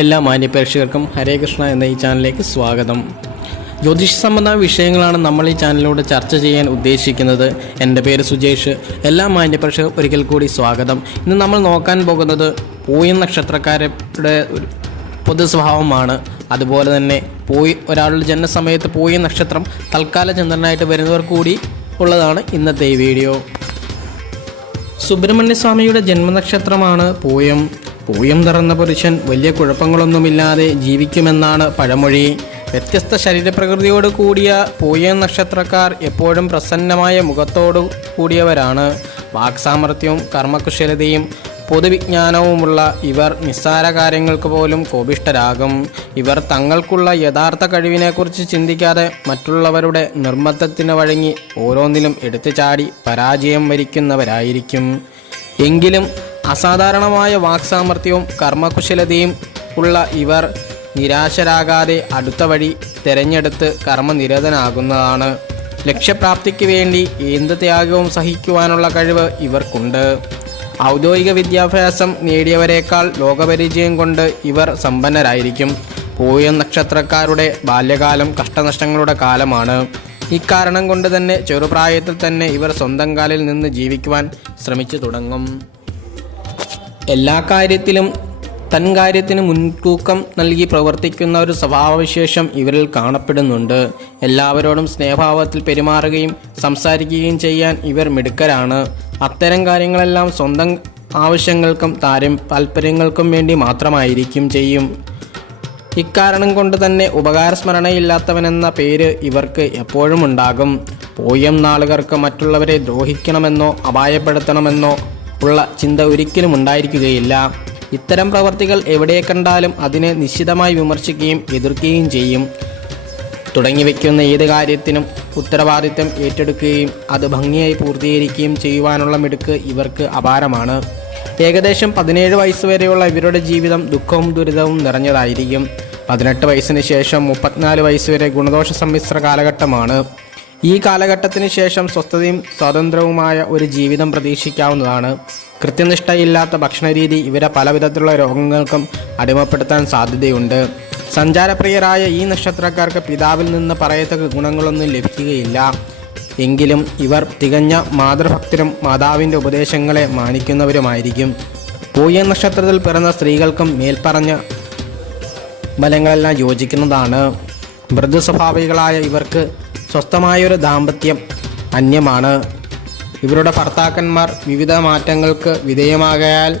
എല്ലാ മാന്യപ്രേക്ഷകർക്കും ഹരേ കൃഷ്ണ എന്ന ഈ ചാനലിലേക്ക് സ്വാഗതം. ജ്യോതിഷ സംബന്ധ വിഷയങ്ങളാണ് നമ്മൾ ഈ ചാനലിലൂടെ ചർച്ച ചെയ്യാൻ ഉദ്ദേശിക്കുന്നത്. എൻ്റെ പേര് സുജേഷ്. എല്ലാ മാന്യപ്രേക്ഷകർക്കും ഒരിക്കൽ കൂടി സ്വാഗതം. ഇന്ന് നമ്മൾ നോക്കാൻ പോകുന്നത് പൂയം നക്ഷത്രക്കാരുടെ ഒരു പൊതു സ്വഭാവമാണ്. അതുപോലെ തന്നെ ഒരാളുടെ ജനനസമയത്ത് പൂയം നക്ഷത്രം തൽക്കാല ചന്ദ്രനായിട്ട് വരുന്നവർ കൂടി ഉള്ളതാണ് ഇന്നത്തെ ഈ വീഡിയോ. സുബ്രഹ്മണ്യസ്വാമിയുടെ ജന്മനക്ഷത്രമാണ് പൂയം. പൂയം നിറഞ്ഞ പുരുഷൻ വലിയ കുഴപ്പങ്ങളൊന്നുമില്ലാതെ ജീവിക്കുമെന്നാണ് പഴമൊഴി. വ്യത്യസ്ത ശരീരപ്രകൃതിയോട് കൂടിയ പൂയം നക്ഷത്രക്കാർ എപ്പോഴും പ്രസന്നമായ മുഖത്തോടു കൂടിയവരാണ്. വാക്സാമർത്ഥ്യവും കർമ്മകുശലതയും പൊതുവിജ്ഞാനവുമുള്ള ഇവർ നിസ്സാര കാര്യങ്ങൾക്ക് പോലും കോപിഷ്ഠരാകും. ഇവർ തങ്ങൾക്കുള്ള യഥാർത്ഥ കഴിവിനെക്കുറിച്ച് ചിന്തിക്കാതെ മറ്റുള്ളവരുടെ നിർബന്ധത്തിന് വഴങ്ങി ഓരോന്നിലും എടുത്തു ചാടി പരാജയം വരിക്കുന്നവരായിരിക്കും. എങ്കിലും അസാധാരണമായ വാക്സാമർത്ഥ്യവും കർമ്മകുശലതയും ഉള്ള ഇവർ നിരാശരാകാതെ അടുത്ത വഴി തിരഞ്ഞെടുത്ത് കർമ്മനിരതനാകുന്നതാണ്. ലക്ഷ്യപ്രാപ്തിക്ക് വേണ്ടി എന്ത് ത്യാഗവും സഹിക്കുവാനുള്ള കഴിവ് ഇവർക്കുണ്ട്. ഔദ്യോഗിക വിദ്യാഭ്യാസം നേടിയവരെക്കാൾ ലോകപരിചയം കൊണ്ട് ഇവർ സമ്പന്നരായിരിക്കും. പൂയം നക്ഷത്രക്കാരുടെ ബാല്യകാലം കഷ്ടനഷ്ടങ്ങളുടെ കാലമാണ്. ഇക്കാരണം കൊണ്ട് തന്നെ ചെറുപ്രായത്തിൽ തന്നെ ഇവർ സ്വന്തം കാലിൽ നിന്ന് ജീവിക്കുവാൻ ശ്രമിച്ചു തുടങ്ങും. എല്ലാ കാര്യത്തിലും തൻ കാര്യത്തിന് മുൻതൂക്കം നൽകി പ്രവർത്തിക്കുന്ന ഒരു സ്വഭാവവിശേഷം ഇവരിൽ കാണപ്പെടുന്നുണ്ട്. എല്ലാവരോടും സ്നേഹഭാവത്തിൽ പെരുമാറുകയും സംസാരിക്കുകയും ചെയ്യാൻ ഇവർ മിടുക്കരാണ്. അത്തരം കാര്യങ്ങളെല്ലാം സ്വന്തം ആവശ്യങ്ങൾക്കും താല്പര്യങ്ങൾക്കും വേണ്ടി മാത്രമായിരിക്കും ചെയ്യും. ഇക്കാരണം കൊണ്ട് തന്നെ ഉപകാരസ്മരണയില്ലാത്തവനെന്ന പേര് ഇവർക്ക് എപ്പോഴും ഉണ്ടാകും. പൂയം നാളുകാർക്ക് മറ്റുള്ളവരെ ദ്രോഹിക്കണമെന്നോ അപായപ്പെടുത്തണമെന്നോ ഉള്ള ചിന്ത ഒരിക്കലും ഉണ്ടായിരിക്കുകയില്ല. ഇത്തരം പ്രവർത്തികൾ എവിടെ കണ്ടാലും അതിനെ നിശ്ചിതമായി വിമർശിക്കുകയും എതിർക്കുകയും ചെയ്യും. തുടങ്ങി വയ്ക്കുന്ന ഏത് കാര്യത്തിനും ഉത്തരവാദിത്തം ഏറ്റെടുക്കുകയും അത് ഭംഗിയായി പൂർത്തീകരിക്കുകയും ചെയ്യുവാനുള്ള മിടുക്ക് ഇവർക്ക് അപാരമാണ്. ഏകദേശം 17 വയസ്സ് വരെയുള്ള ഇവരുടെ ജീവിതം ദുഃഖവും ദുരിതവും നിറഞ്ഞതായിരിക്കും. 18 വയസ്സിന് ശേഷം 34 വയസ്സ് വരെ ഗുണദോഷ സമ്മിശ്ര കാലഘട്ടമാണ്. ഈ കാലഘട്ടത്തിന് ശേഷം സ്വസ്ഥതയും സ്വാതന്ത്ര്യവുമായ ഒരു ജീവിതം പ്രതീക്ഷിക്കാവുന്നതാണ്. കൃത്യനിഷ്ഠയില്ലാത്ത ഭക്ഷണരീതി ഇവരെ പലവിധത്തിലുള്ള രോഗങ്ങൾക്കും അടിമപ്പെടുത്താൻ സാധ്യതയുണ്ട്. സഞ്ചാരപ്രിയരായ ഈ നക്ഷത്രക്കാർക്ക് പിതാവിൽ നിന്ന് പറയത്തക്ക ഗുണങ്ങളൊന്നും ലഭിക്കുകയില്ല. എങ്കിലും ഇവർ തികഞ്ഞ മാതൃഭക്തരും മാതാവിൻ്റെ ഉപദേശങ്ങളെ മാനിക്കുന്നവരുമായിരിക്കും. പൂയം നക്ഷത്രത്തിൽ പിറന്ന സ്ത്രീകൾക്കും മേൽപ്പറഞ്ഞ ഫലങ്ങളെല്ലാം യോജിക്കുന്നതാണ്. മൃദു സ്വഭാവികളായ ഇവർക്ക് സ്വസ്ഥമായൊരു ദാമ്പത്യം അന്യമാണ്. ഇവരുടെ ഭർത്താക്കന്മാർ വിവിധ മാറ്റങ്ങൾക്ക് വിധേയമാകയാൽ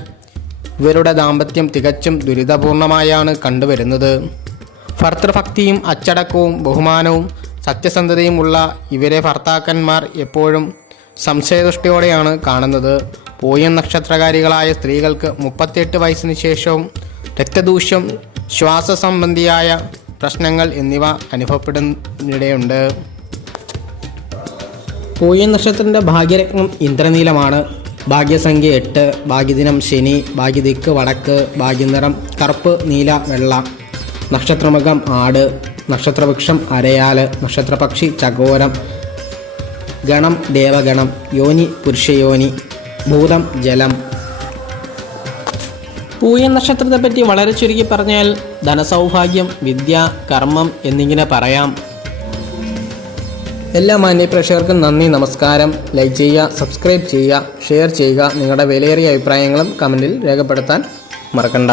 ഇവരുടെ ദാമ്പത്യം തികച്ചും ദുരിതപൂർണമായാണ് കണ്ടുവരുന്നത്. ഭർത്തൃഭക്തിയും അച്ചടക്കവും ബഹുമാനവും സത്യസന്ധതയും ഉള്ള ഇവരെ ഭർത്താക്കന്മാർ എപ്പോഴും സംശയദൃഷ്ടിയോടെയാണ് കാണുന്നത്. പൂയം നക്ഷത്രകാരികളായ സ്ത്രീകൾക്ക് 38 വയസ്സിന് ശേഷവും രക്തദൂഷ്യം, ശ്വാസ സംബന്ധിയായ പ്രശ്നങ്ങൾ എന്നിവ അനുഭവപ്പെടുന്നിടയുണ്ട്. പൂയം നക്ഷത്രത്തിൻ്റെ ഭാഗ്യരത്നം ഇന്ദ്രനീലമാണ്. ഭാഗ്യസംഖ്യ 8, ഭാഗ്യദിനം ശനി, ഭാഗ്യദിക്ക് വടക്ക്, ഭാഗ്യനിറം കറുപ്പ്, നീല, വെള്ള. നക്ഷത്രമുഖം ആട്, നക്ഷത്രവൃക്ഷം അരയാല്, നക്ഷത്രപക്ഷി ചകോരം, ഗണം ദേവഗണം, യോനി പുരുഷയോനി, ഭൂതം ജലം. പൂയം നക്ഷത്രത്തെപ്പറ്റി വളരെ ചുരുക്കി പറഞ്ഞാൽ ധനസൗഭാഗ്യം, വിദ്യ, കർമ്മം എന്നിങ്ങനെ പറയാം. എല്ലാ മാന്യപ്രേക്ഷകർക്കും നന്ദി, നമസ്കാരം. ലൈക്ക് ചെയ്യുക, സബ്സ്ക്രൈബ് ചെയ്യുക, ഷെയർ ചെയ്യുക. നിങ്ങളുടെ വിലയേറിയ അഭിപ്രായങ്ങളും കമൻറ്റിൽ രേഖപ്പെടുത്താൻ മറക്കണ്ട.